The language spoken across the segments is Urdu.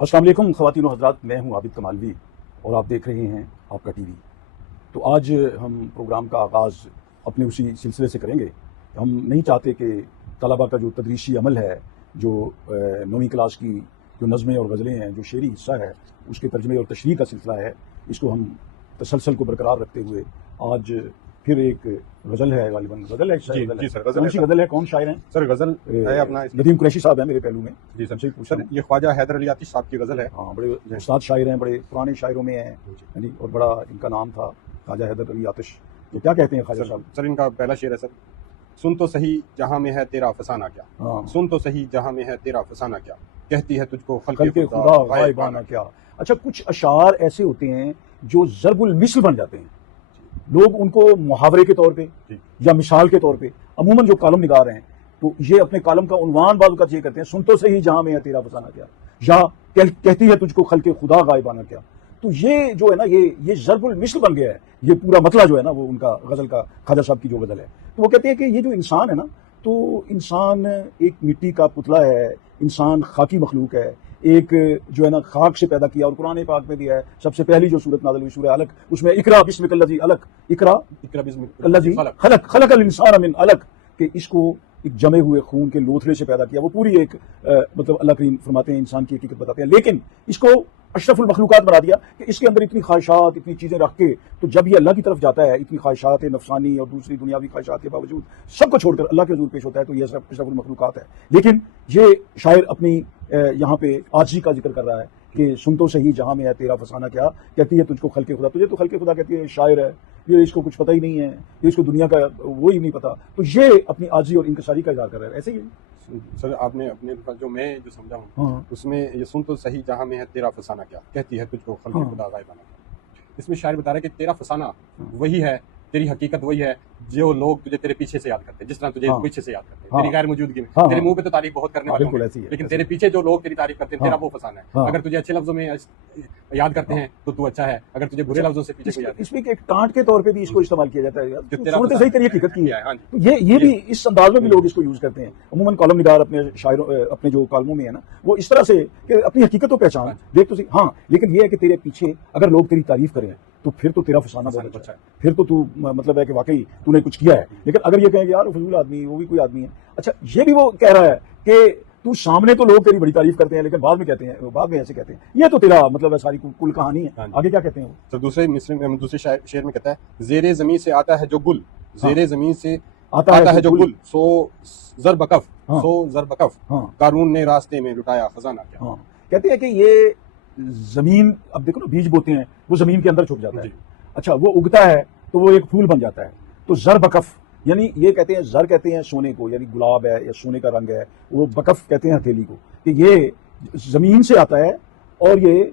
السلام علیکم خواتین و حضرات، میں ہوں عابد کمالوی اور آپ دیکھ رہے ہیں آپ کا ٹی وی۔ تو آج ہم پروگرام کا آغاز اپنے اسی سلسلے سے کریں گے۔ ہم نہیں چاہتے کہ طلباء کا جو تدریسی عمل ہے، جو 9ویں کلاس کی جو نظمیں اور غزلیں ہیں، جو شعری حصہ ہے، اس کے ترجمے اور تشریح کا سلسلہ ہے، اس کو ہم تسلسل کو برقرار رکھتے ہوئے آج پھر ایک غزل ہے، غالباً غزل ہے۔ جی سر، کون سی غزل ہے؟ کون شاعر ہیں سر؟ غزل ہے اپنا ندیم قریشی صاحب ہیں میرے پہلو میں۔ جی سر، یہ خواجہ حیدر علی آتش صاحب کی غزل ہے۔ ہاں، بڑے استاد شاعر ہیں، بڑے پرانے شاعروں میں ہیں اور بڑا ان کا نام تھا خواجہ حیدر علی آتش۔ تو کیا کہتے ہیں خواجہ صاحب؟ سر ان کا پہلا شعر ہے سر: سن تو صحیح جہاں میں ہے تیرا فسانہ کیا، سن تو صحیح جہاں میں ہے تیرا فسانہ کیا، کہتی ہے تجھ کو خلق خدا غائبانہ کیا۔ اچھا، کچھ اشعار ایسے ہوتے ہیں جو ضرب المثل بن جاتے ہیں، لوگ ان کو محاورے کے طور پہ یا مثال کے طور پہ، عموماً جو کالم نگار ہیں تو یہ اپنے کالم کا عنوان بعض اوقات یہ کرتے ہیں: سن تو صحیح جہاں میں ہے تیرا فسانہ کیا، یا کہتی ہے تجھ کو خلق خدا غائبانہ کیا۔ تو یہ جو ہے نا، یہ ضرب المثل بن گیا ہے، یہ پورا مسئلہ جو ہے نا وہ ان کا غزل کا، خواجہ صاحب کی جو غزل ہے۔ تو وہ کہتے ہیں کہ یہ جو انسان ہے نا، تو انسان ایک مٹی کا پتلا ہے، انسان خاکی مخلوق ہے، ایک جو ہے نا خاک سے پیدا کیا، اور قرآن پاک میں بھی ہے سب سے پہلی جو سورت نازل ہوئی سورہ علق، اس میں اقرا بسمک الذی علق، اقرا بسمک الذی خلق الانسان من علق، کہ اس کو ایک جمے ہوئے خون کے لوتھڑے سے پیدا کیا۔ وہ پوری ایک مطلب اللہ کریم فرماتے ہیں انسان کی حقیقت بتاتے ہیں، لیکن اس کو اشرف المخلوقات بنا دیا کہ اس کے اندر اتنی خواہشات، اتنی چیزیں رکھ کے، تو جب یہ اللہ کی طرف جاتا ہے، اتنی خواہشات نفسانی اور دوسری دنیاوی خواہشات کے باوجود سب کو چھوڑ کر اللہ کے حضور پیش ہوتا ہے، تو یہ اشرف المخلوقات ہے۔ لیکن یہ شاعر اپنی یہاں پہ عاجزی کا ذکر کر رہا ہے کہ سن تو صحیح جہاں میں ہے تیرا فسانہ کیا، کہتی ہے تجھ کو خلق خدا، تجھے تو خلق خدا کہتی ہے، شاعر ہے یہ، اس کو کچھ پتہ ہی نہیں ہے، یہ اس کو دنیا کا وہی نہیں پتا، تو یہ اپنی عاجزی اور انکساری کا اظہار کر رہا ہے۔ ایسے ہی سر آپ نے اپنے جو میں جو سمجھا ہوں اس میں یہ سن تو صحیح جہاں میں ہے تیرا فسانہ کیا، کہتی ہے تجھ کو خلق خدا غائبانہ کیا۔ اس میں شاعر بتا رہا ہے کہ تیرا فسانہ وہی ہے، تیری حقیقت وہی ہے جو لوگ تجھے تیرے پیچھے سے یاد کرتے ہیں، جس طرح تجھے پیچھے سے یاد کرتے ہیں تیری غیر موجودگی میں۔ تیرے منہ پہ تو تعریف بہت کرنے والے ہیں، لیکن تیرے پیچھے جو لوگ تیری تعریف کرتے ہیں تیرا وہ فسانہ ہے۔ اگر تجھے اچھے لفظوں میں یاد کرتے ہیں تو تو اچھا ہے، اگر تجھے برے لفظوں سے پیچھے یاد، اس میں ایک ٹانٹ کے طور پہ بھی اس کو استعمال کیا جاتا ہے، سنتے صحیح تیری حقیقت کی ہے، تو یہ بھی اس انداز میں بھی لوگ اس کو یوز کرتے ہیں۔ عموماً کالم نگار اپنے شاعروں، اپنے جو کالموں میں ہے نا، وہ اس طرح سے کہ اپنی حقیقت کو پہچان دیکھ تو ہاں، لیکن یہ ہے کہ تیرے پیچھے اگر لوگ تیری تعریف کریں تو پھر تو تیرا فسانہ بہت اچھا ہے، پھر تو مطلب ہے کہ واقعی تو نے کچھ کیا ہے۔ لیکن اگر یہ کہیں کہ یار فضول آدمی، وہ بھی کوئی آدمی ہے، اچھا یہ بھی وہ کہہ رہا ہے کہ تو سامنے تو لوگ تیری بڑی تعریف کرتے ہیں، لیکن بعد میں کہتے ہیں، بعد میں ایسے کہتے ہیں، یہ تو تیرا مطلب ہے ساری کل کہانی ہے۔ آگے کیا کہتے ہیں وہ؟ تو دوسرے شعر میں کہتا ہے: زیر زمین سے آتا ہے جو گل، زیر زمین سے آتا ہے جو گل، سو زر بکف قارون نے راستے میں لٹایا خزانہ کیا۔ کہتے ہیں کہ یہ زمین، اب دیکھو نا بیج بوتے ہیں، وہ زمین کے اندر چھپ جاتا ہے، اچھا وہ اگتا ہے تو وہ ایک پھول بن جاتا ہے، تو زر بکف، یعنی یہ کہتے ہیں زر کہتے ہیں سونے کو، یعنی گلاب ہے یا سونے کا رنگ ہے، وہ بکف کہتے ہیں ہتھیلی کو، کہ یہ زمین سے آتا ہے اور یہ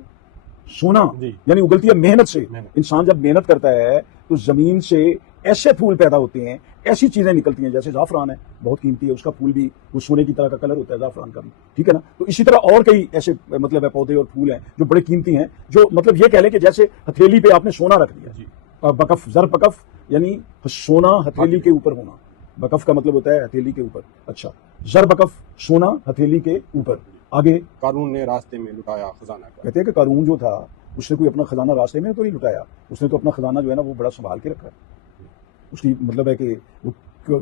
سونا یعنی اگلتی ہے محنت سے۔ انسان جب محنت کرتا ہے تو زمین سے ایسے پھول پیدا ہوتے ہیں، ایسی چیزیں نکلتی ہیں، جیسے زعفران ہے، بہت قیمتی ہے، اس کا پھول بھی وہ سونے کی طرح کا کلر ہوتا ہے زعفران کا بھی، ٹھیک ہے نا۔ تو اسی طرح اور کئی ایسے مطلب ہے پودے اور پھول ہیں جو بڑے قیمتی ہیں، جو مطلب یہ کہہ لیں کہ جیسے ہتھیلی پہ آپ نے سونا رکھ دیا۔ بکف، زر بکف یعنی سونا ہتھیلی کے اوپر ہونا، بکف کا مطلب ہوتا ہے ہتھیلی کے اوپر، اچھا زر بکف سونا ہتھیلی کے اوپر۔ آگے قارون نے راستے میں لٹایا خزانہ کیا، کہتے ہیں کہ قارون جو تھا اس نے کوئی اپنا خزانہ راستے میں تو نہیں لٹایا، اس نے تو اپنا خزانہ جو ہے نا وہ بڑا سنبھال کے رکھا ہے۔ اس کی مطلب ہے کہ وہ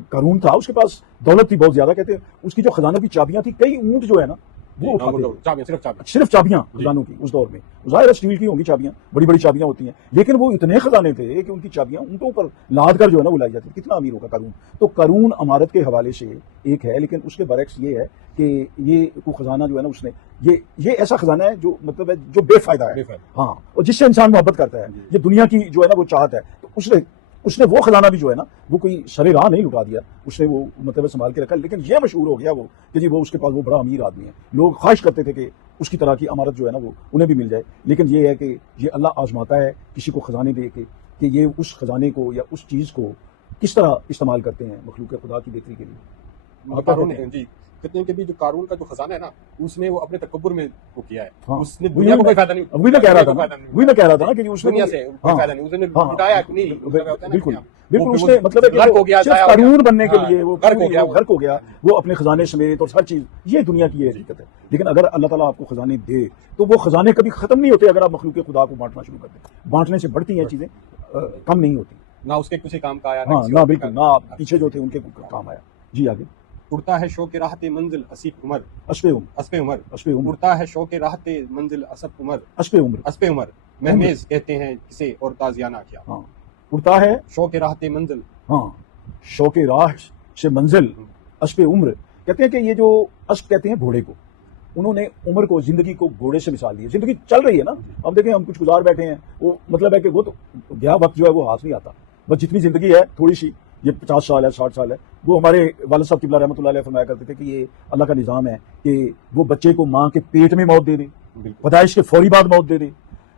قارون تھا، اس کے پاس دولت تھی بہت زیادہ، کہتے ہیں اس کی جو خزانہ کی چابیاں تھی، کئی اونٹ جو ہے نا وہ اٹھاتے تھے، صرف چابیاں خزانوں کی اس دور میں، ظاہر اسٹیل کی ہوں گی چابیاں، بڑی بڑی چابیاں ہوتی ہیں، لیکن وہ اتنے خزانے تھے کہ ان کی چابیاں اونٹوں پر لاد کر جو ہے نا وہ لائی جاتی تھی۔ کتنا امیر ہوگا قارون؟ تو قارون امارت کے حوالے سے ایک ہے، لیکن اس کے برعکس یہ ہے کہ یہ خزانہ جو ہے نا اس نے یہ ایسا خزانہ ہے جو مطلب ہے جو بے فائدہ ہے، ہاں، اور جس سے انسان محبت کرتا ہے، یہ دنیا کی جو ہے نا وہ چاہت ہے، تو اس نے وہ خزانہ بھی جو ہے نا وہ کوئی سرے راہ نہیں لٹا دیا، اس نے وہ مطلب سنبھال کے رکھا۔ لیکن یہ مشہور ہو گیا وہ کہ جی وہ اس کے پاس وہ بڑا امیر آدمی ہے، لوگ خواہش کرتے تھے کہ اس کی طرح کی امارت جو ہے نا وہ انہیں بھی مل جائے، لیکن یہ ہے کہ یہ اللہ آزماتا ہے کسی کو خزانے دے کے کہ یہ اس خزانے کو یا اس چیز کو کس طرح استعمال کرتے ہیں مخلوق خدا کی بہتری کے لیے۔ جی کہتے ہیں کہ جو قارون کا جو خزانہ ہے نا اس میں وہ اپنے تکبر میں وہ کیا ہے، اس نے دنیا کو کوئی فائدہ نہیں، وہی میں کہہ رہا تھا نا کہ اس دنیا سے کوئی فائدہ نہیں، اس نے لٹایا نہیں، بالکل بالکل اس نے مطلب ہے کہ غرق ہو گیا، صرف قارون بننے کے لیے وہ غرق ہو گیا، وہ اپنے خزانے سمیت اور ہر چیز، یہ دنیا کی یہ حقیقت ہے. لیکن اگر اللہ تعالیٰ آپ کو خزانے دے تو وہ خزانے کبھی ختم نہیں ہوتے اگر آپ مخلوق خدا کو بانٹنا شروع کر دیں. بانٹنے سے بڑھتی ہیں چیزیں، کم نہیں ہوتی. نہ اس کے کسی کام کا آیا، ہاں نہ بالکل نہ پیچھے جو تھے ان کے کام آیا. جی آگے. اڑتا ہے شوق راحت منزل اسب عمر، اسپے عمر اڑتا ہے شوق راحت منزل اسب عمر، اسب عمر مہمیز کہتے ہیں کسے اور تازیانہ کیا. ہاں اڑتا ہے شوق راحت منزل، ہاں شوق راہ سے منزل اسب عمر کہتے ہیں کہ یہ جو اسب کہتے ہیں گھوڑے کو، انہوں نے عمر کو، زندگی کو گھوڑے سے مثال دی. زندگی چل رہی ہے نا، اب دیکھیں ہم کچھ گزار بیٹھے ہیں، وہ مطلب ہے کہ وہ تو گیا وقت جو ہے وہ ہاتھ نہیں آتا. بس جتنی زندگی ہے تھوڑی سی، یہ 50 سال ہے 60 سال ہے. وہ ہمارے والد صاحب قبلہ رحمۃ اللہ علیہ فرمایا کرتے تھے کہ یہ اللہ کا نظام ہے کہ وہ بچے کو ماں کے پیٹ میں موت دے دے، پیدائش کے فوری بعد موت دے دے،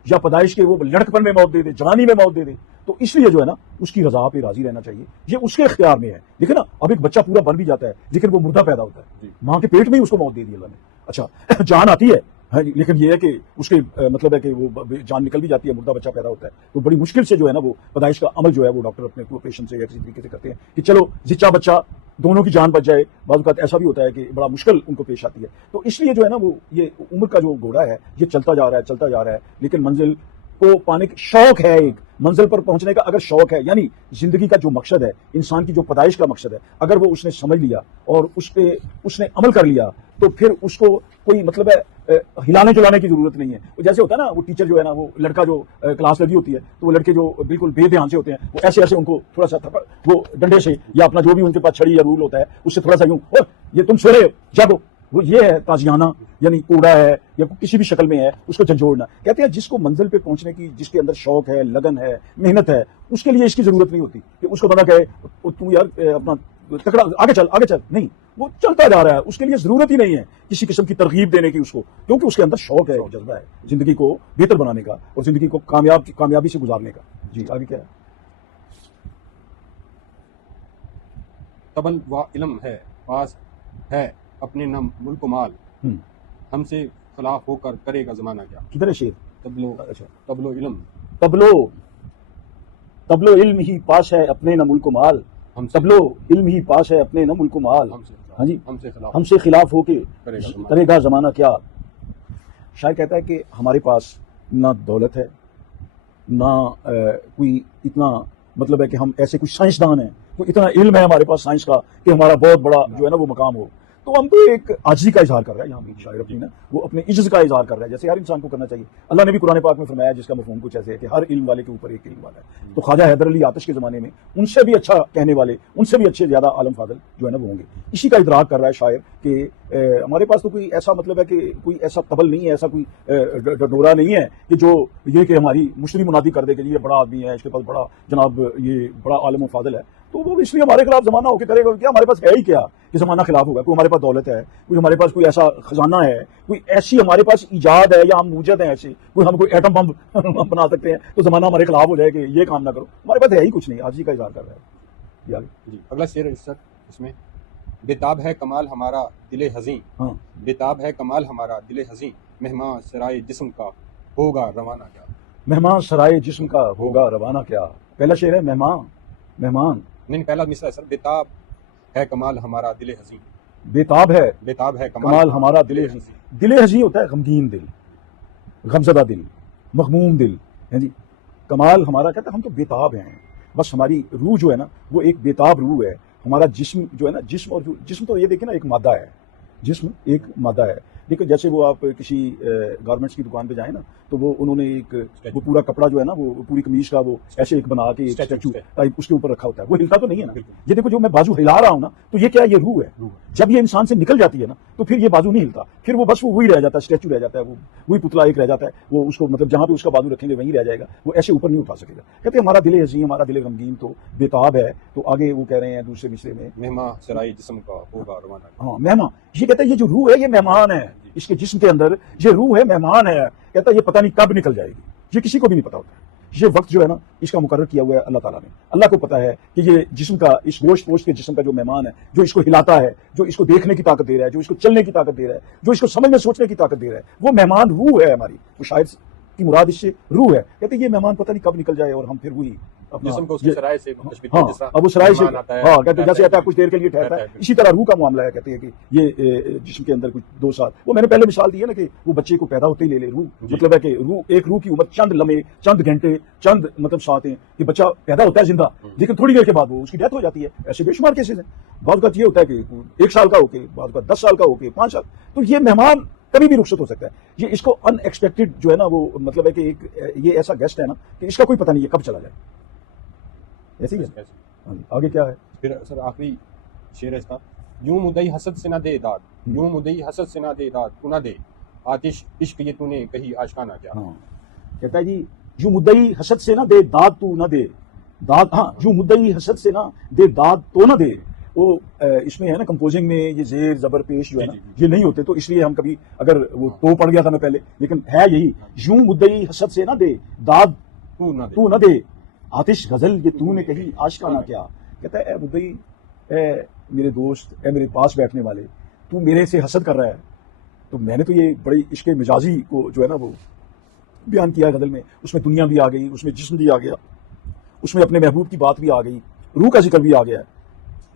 یا پیدائش کے وہ لڑکپن میں موت دے دے، جوانی میں موت دے دے. تو اس لیے جو ہے نا اس کی رضا پہ راضی رہنا چاہیے، یہ اس کے اختیار میں ہے. دیکھیں نا اب ایک بچہ پورا بن بھی جاتا ہے لیکن وہ مردہ پیدا ہوتا ہے، ماں کے پیٹ میں ہی اس کو موت دے دی اللہ نے. اچھا جان آتی ہے ہاں جی، لیکن یہ ہے کہ اس کے مطلب ہے کہ وہ جان نکل بھی جاتی ہے، مردہ بچہ پیدا ہوتا ہے. تو بڑی مشکل سے جو ہے نا وہ پیدائش کا عمل جو ہے وہ ڈاکٹر اپنے پیشنٹ سے یا کسی طریقے سے کرتے ہیں کہ چلو زچہ بچہ دونوں کی جان بچ جائے. بعض اوقات ایسا بھی ہوتا ہے کہ بڑا مشکل ان کو پیش آتی ہے. تو اس لیے جو ہے نا وہ یہ عمر کا جو گھوڑا ہے یہ چلتا جا رہا ہے لیکن منزل کو پانے کا شوق ہے. ایک منزل پر پہنچنے کا اگر شوق ہے، یعنی زندگی کا جو مقصد ہے، انسان کی جو پیدائش کا مقصد ہے، اگر وہ اس نے سمجھ لیا اور اس پہ اس نے عمل کر لیا تو پھر اس کو کوئی مطلب ہے ہلانے چلانے کی ضرورت نہیں ہے. جیسے ہوتا ہے نا وہ ٹیچر جو ہے نا، وہ لڑکا جو کلاس لگی ہوتی ہے تو وہ لڑکے جو بالکل بے دھیان سے ہوتے ہیں وہ ایسے ان کو تھوڑا سا وہ ڈنڈے سے یا اپنا جو بھی ان کے پاس چھڑی یا رول ہوتا ہے اس سے تھوڑا سا یوں، یہ تم سو رہے ہو جاگو. وہ یہ ہے تازیانہ، یعنی کوڑا ہے یا کسی بھی شکل میں ہے اس کو جھنجھوڑنا. کہتے ہیں جس کو منزل پہ پہنچنے کی، جس کے اندر شوق ہے، لگن ہے، محنت ہے، اس کے لیے اس کی ضرورت نہیں ہوتی کہ اس کو بندہ کہے تو یار اپنا تکڑا آگے چل. نہیں، وہ چلتا جا رہا ہے، اس کے لیے ضرورت ہی نہیں ہے کسی قسم کی ترغیب دینے کی اس کو، کیونکہ اس کے اندر شوق ہے، جذبہ ہے زندگی کو بہتر بنانے کا اور زندگی کو کامیابی سے گزارنے کا. جی آگے کیا ہے؟ تبل و علم ہے پاس ہے اپنے نہ ملک و مال، ہم سے خلاف ہو کر کرے گا زمانہ کیا. کدھر ہے شیر؟ تبلو علم، تبلو علم ہی پاس ہے اپنے نہ ملک و مال، تبلو علم ہی پاس ہے اپنے نہ ملک و مال. ہاں جی، ہم سے خلاف ہو کے کرے گا زمانہ کیا. شاعر کہتا ہے کہ ہمارے پاس نہ دولت ہے، نہ کوئی اتنا مطلب ہے کہ ہم ایسے کوئی سائنسدان ہیں، تو اتنا علم ہے ہمارے پاس سائنس کا کہ ہمارا بہت بڑا جو ہے نا وہ مقام ہو. تو ہم تو ایک عاجزی کا اظہار کر رہا ہے یہاں بھی شاعر اپنی نا، وہ اپنے عجز کا اظہار کر رہا ہے جیسے ہر انسان کو کرنا چاہیے. اللہ نے بھی قرآن پاک میں فرمایا جس کا مفہوم کچھ ایسے ہے کہ ہر علم والے کے اوپر ایک علم والا ہے. تو خواجہ حیدر علی آتش کے زمانے میں ان سے بھی اچھا کہنے والے، ان سے بھی اچھے زیادہ عالم فاضل جو ہے نا وہ ہوں گے. اسی کا ادراک کر رہا ہے شاعر کہ ہمارے پاس تو کوئی ایسا مطلب ہے کہ کوئی ایسا تبل نہیں ہے، ایسا کوئی ڈنڈورا نہیں ہے کہ جو یہ کہ ہماری مشتری منادی کر دے کہ یہ بڑا آدمی ہے، اس کے پاس بڑا جناب یہ بڑا عالم و فاضل ہے. تو وہ اس لیے ہمارے خلاف زمانہ ہو کے کرے گا کیا؟ ہمارے پاس ہے ہی کیا کہ زمانہ خلاف ہوگا؟ کوئی ہمارے پاس دولت ہے، کوئی ہمارے پاس کوئی ایسا خزانہ ہے، کوئی ایسی ہمارے پاس ایجاد ہے یا ہم موجد ہیں ایسے، کوئی ہم کوئی ایٹم بم بنا سکتے ہیں تو زمانہ ہمارے خلاف ہو جائے کہ یہ کام نہ کرو. ہمارے پاس ہے ہی کچھ نہیں. آج ہی کا اظہار کر رہا ہے. جی اگلا شعر ہے سر، اس میں بےتاب ہے کمال ہمارا دل حزین، ہاں بےتاب ہے کمال ہمارا دل حزین، مہمان سرائے جسم کا ہوگا روانہ کیا. مہمان سرائے جسم کا ہوگا روانہ کیا. پہلا شعر ہے مہمان نہیں، پہلا مصرع ہے سر، بےتاب ہے کمال ہمارا دل حزین. بےتاب ہے کمال ہمارا دل حزین. دل حزین ہوتا ہے غمگین دل، غمزدہ دل، مغموم دل. جی کمال ہمارا کہتا ہے ہم تو بےتاب ہیں، بس ہماری روح جو ہے نا وہ ایک بےتاب روح ہے. ہمارا جسم جو ہے نا، جسم اور جسم تو یہ دیکھیں نا ایک مادہ ہے، جسم ایک مادہ ہے. دیکھو جیسے وہ آپ کسی گارمنٹس کی دکان پہ جائیں نا تو وہ انہوں نے ایک وہ پورا کپڑا جو ہے نا وہ پوری قمیض کا وہ ایسے ایک بنا کے ایک اسٹیچو ٹائپ اس کے اوپر رکھا ہوتا ہے، وہ ہلتا تو نہیں ہے نا. یہ دیکھو جو میں بازو ہلا رہا ہوں نا تو یہ کیا ہے؟ یہ روح ہے. جب یہ انسان سے نکل جاتی ہے نا تو پھر یہ بازو نہیں ہلتا، پھر وہ بس وہی رہ جاتا ہے، اسٹیچو رہ جاتا ہے، وہی پتلا ایک رہ جاتا ہے. وہ اس کو مطلب جہاں پہ اس کا بازو رکھیں گے وہیں رہ جائے گا، وہ ایسے اوپر نہیں اٹھا سکے گا. کہتے ہیں ہمارا دل حزین، ہمارا دل غمگین تو بےتاب ہے. تو آگے وہ کہہ رہے ہیں دوسرے مصرے میں مہمان سرائے جسم کا ہوگا روانہ. ہاں مہمان، یہ کہتا ہے یہ جو روح ہے یہ مہمان ہے، اس کے جسم کے اندر یہ روح ہے، مہمان ہے. کہتا ہے یہ پتہ نہیں کب نکل جائے گی، یہ کسی کو بھی نہیں پتا ہوتا ہے. یہ وقت جو ہے نا اس کا مقرر کیا ہوا ہے اللہ تعالیٰ نے. اللہ کو پتا ہے کہ یہ جسم کا، اس گوشت پوشت کے جسم کا جو مہمان ہے، جو اس کو ہلاتا ہے، جو اس کو دیکھنے کی طاقت دے رہا ہے، جو اس کو چلنے کی طاقت دے رہا ہے، جو اس کو سمجھنے سوچنے کی طاقت دے رہا ہے، وہ مہمان روح ہے ہماری. وہ شاید کی مراد اس سے روح ہے. کہتے ہیں یہ مہمان پتہ نہیں کب نکل جائے اور ہم پھر وہی اپنا جسم کو اس کے سرائے سے تشبیہ ہاں جس طرح اب وہ سرائے سے مہمان آتا ہے، ہاں کہتے ہیں جیسے رہتا آتا ہے کچھ دیر کے لیے ٹھہرتا رہتا ہے، ہے۔ اسی طرح روح کا معاملہ ہے، کہتے ہیں کہ یہ جسم کے اندر کچھ 2 سال، وہ میں نے پہلے مثال دی ہے نا کہ وہ بچے کو پیدا ہوتے ہی لے روح، جی۔ مطلب ہے کہ ایک روح کی عمر چند لمحے، چند گھنٹے، چند مطلب ساعتیں، کہ بچہ پیدا ہوتا ہے زندہ، لیکن تھوڑی دیر کے بعد وہ اس کی ڈیتھ ہو جاتی ہے. ایسے بے شمار کیسز ہیں. بعض اوقات یہ ہوتا ہے کہ 1 سال کا ہو کے، بعض اوقات 10 سال کا ہو کے، 5 سال. تو یہ مہمان کبھی بھی رخصت ہو سکتا ہے. یہ اس کو ان ایکسپیکٹڈ جو ہے نا وہ مطلب ہے کہ ایک یہ ایسا گیسٹ ہے نا کہ اس کا کوئی پتہ نہیں ہے کب چلا جائے. ایسے ہی ہے. آگے کیا ہے پھر سر آخری شعر ہے اس کا، یوں مدعی حسد سے نہ دے داد، یوں مدعی حسد سے نہ دے داد، تو نہ دے آتش عشق یہ تو نے کہیں آشکانہ کیا. ہاں کہتا ہے جی جو مدعی حسد سے نہ دے داد تو نہ دے داد، ہاں جو مدعی حسد سے نہ دے داد تو نہ دے. وہ اس میں ہے نا کمپوزنگ میں یہ زیر زبر پیش جو ہے نا یہ نہیں ہوتے، تو اس لیے ہم کبھی اگر وہ تو پڑ گیا تھا میں پہلے، لیکن ہے یہی، یوں مدعی حسد سے نہ دے داد تو نہ دے آتش غزل یہ تو نے کہیں آشکانہ کیا. کہتا ہے اے مدعی، اے میرے دوست، اے میرے پاس بیٹھنے والے، تو میرے سے حسد کر رہا ہے. تو میں نے تو یہ بڑی عشق مجازی کو جو ہے نا وہ بیان کیا غزل میں. اس میں دنیا بھی آ گئی، اس میں جسم بھی آ گیا، اس میں اپنے محبوب کی بات بھی آ گئی، روح کا ذکر بھی آ گیا.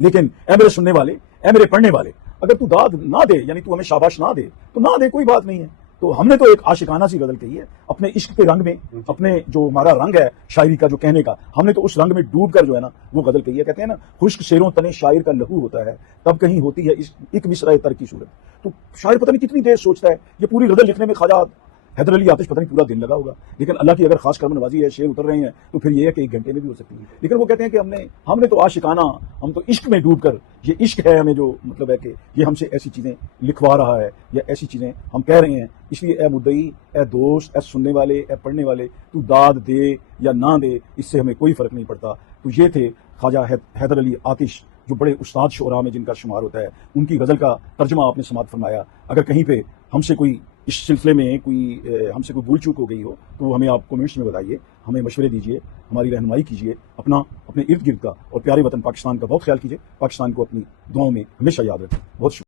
لیکن اے میرے سننے والے، اے میرے پڑھنے والے، اگر تو داد نہ دے، یعنی تو ہمیں شاباش نہ دے تو نہ دے، کوئی بات نہیں ہے. تو ہم نے تو ایک عاشقانہ سی غزل کہی ہے اپنے عشق کے رنگ میں، اپنے جو ہمارا رنگ ہے شاعری کا جو کہنے کا، ہم نے تو اس رنگ میں ڈوب کر جو ہے نا وہ غزل کہی ہے. کہتے ہیں نا خشک شیروں تنے شاعر کا لہو ہوتا ہے، تب کہیں ہوتی ہے ایک مصرع تر کی صورت. تو شاعر پتہ نہیں کتنی دیر سوچتا ہے. یہ پوری غزل لکھنے میں خواجہ حیدر علی آتش پتہ نہیں پورا دن لگا ہوگا، لیکن اللہ کی اگر خاص کرم نوازی ہے، شعر اتر رہے ہیں تو پھر یہ ہے کہ 1 گھنٹے میں بھی ہو سکتی ہے. لیکن وہ کہتے ہیں کہ ہم نے تو عاشقانہ، ہم تو عشق میں ڈوب کر، یہ عشق ہے ہمیں جو مطلب ہے کہ یہ ہم سے ایسی چیزیں لکھوا رہا ہے یا ایسی چیزیں ہم کہہ رہے ہیں. اس لیے اے مدعی، اے دوست، اے سننے والے، اے پڑھنے والے، تو داد دے یا نہ دے اس سے ہمیں کوئی فرق نہیں پڑتا. تو یہ تھے خواجہ حیدر علی آتش، جو بڑے استاد شعراء میں جن کا شمار ہوتا ہے. ان کی غزل کا ترجمہ آپ نے سماعت فرمایا. اگر کہیں پہ ہم سے کوئی اس سلسلے میں ہم سے کوئی بھول چوک ہو گئی ہو تو ہمیں آپ کومنٹس میں بتائیے، ہمیں مشورے دیجیے، ہماری رہنمائی کیجیے. اپنے ارد گرد کا اور پیارے وطن پاکستان کا بہت خیال کیجیے. پاکستان کو اپنی دعاؤں میں ہمیشہ یاد رکھیں. بہت شکریہ.